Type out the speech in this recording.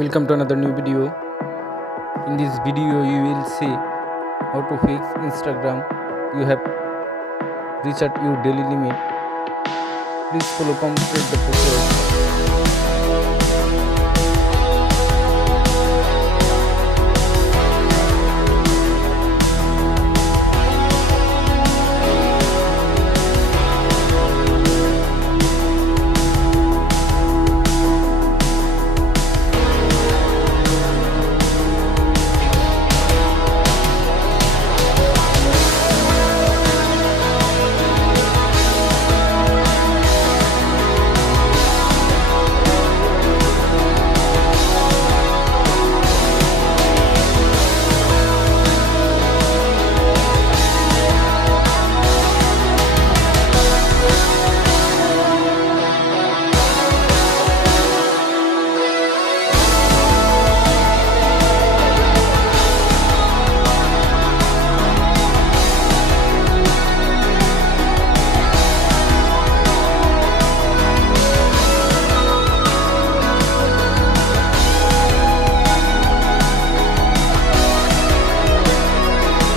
Welcome to another new video. In this video you will see how to fix Instagram. You have reached your daily limit. Please follow complete the process.